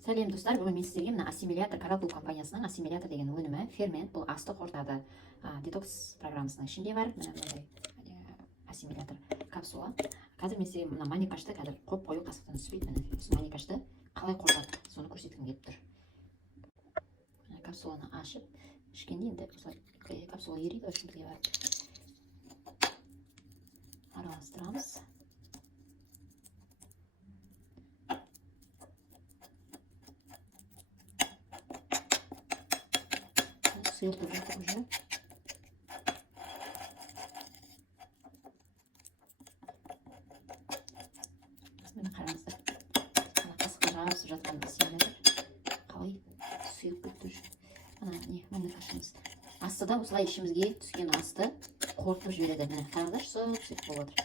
Сәлем достар, бүгін мен сіздерге мына ассимилятор, Корал компаниясының ассимилятор деген өнімі, фермент, бұл асты қорытады. Детокс программасының ішінде бар, мына мынандай ассимилятор капсула. Қазір мен сіздерге мына маникашты қазір қойып қою қасықтан түспейді. Міне осы маникашты қалай қорытады, соны көрсеткім келіп тұр. Мына капсуланы ашып, ішкенде енді осылай капсула ериді, осы бізге барып араластырамыз. Сұйылтып жатыр уже. Міне қараңыздар, қасыққа жабысып жатқан ассимилятор қалай сұйылып кетті уже. Міне қашымыз. Астыда осылай ішімізге түскен асты қорытып жібереді. Міне қараңыздар, сұйық болып отыр.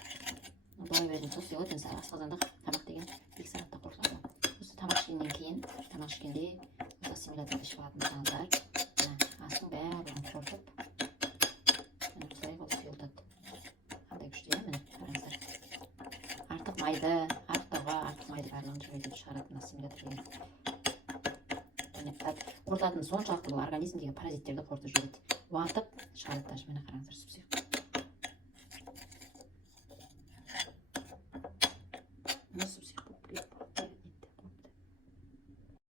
Былай берген соң сұйылады. Асқазанда тамақ деген 2 сағатта қорытылады. Осы тамақ ішкеннен кейін, тамақ ішкенде осы ассимиляторды ішіп алатын болсаңыздар, астың барлығын қорытып, осылай болып сұйылтады. Қандай күшті, міне қараңыздар. Артық майды барлығын жіберіп шығаратын ассимилятор деген. Қорытатын соншалықты бұл организмдегі паразиттерді қорытып жібереді. Уатып шығарады даже, міне қараңыздар, сұп-сұйық.